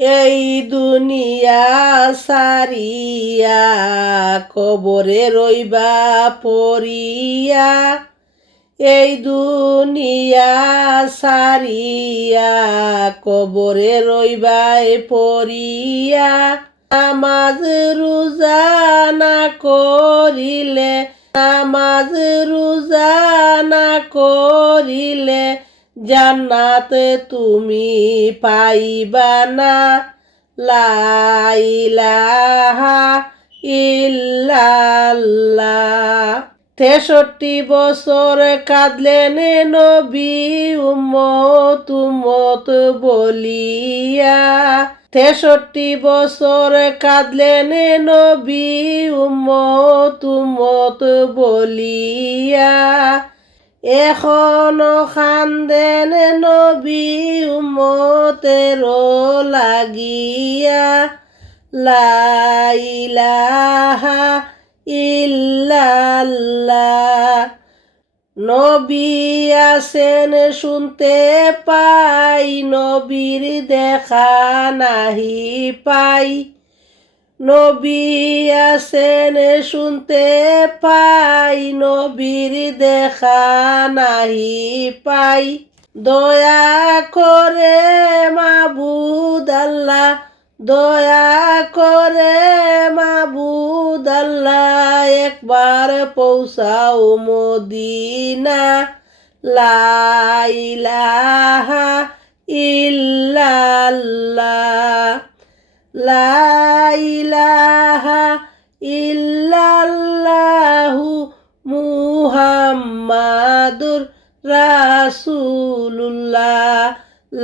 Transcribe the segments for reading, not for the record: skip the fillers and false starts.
এই দুনিয়া সারিয়া কবরে রইবা পড়িয়া, এই দুনিয়া সারিয়া কবরে রইবাই পড়িয়া। নামাজ রোজা না করিলে, নামাজ রোজা না করিলে জান্নাত তুমি পাইবা না। লা ইলাহা ইল্লাল্লাহ। 63 বছর কাঁদলেন নবী উম্মত উম্মত বলিয়া, 63 বছর কাঁদলেন নবী উম্মত উম্মত বলিয়া। এখনো খান্দেন নবী উম্মতের লাগিয়া। লা ইলাহা ইল্লাল্লাহ। নবী আছেন শুনতে পাই, নবীর দেখা নাহি পাই। নবী আছেন শুনতে পাই, নবীর দেখা নাহি পাই। দয়া করে মাবুদ আল্লাহ, দয়া করে মাবুদ আল্লাহ একবার পৌঁছাও মদিনা। লা ইলাহা ইল্লাল্লাহ। লা ইলাহা ইল্লাল্লাহু মুহাম্মাদুর রাসূলুল্লাহ।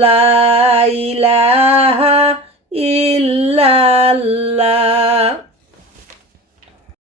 লা ইলাহা ইল্লাল্লাহ।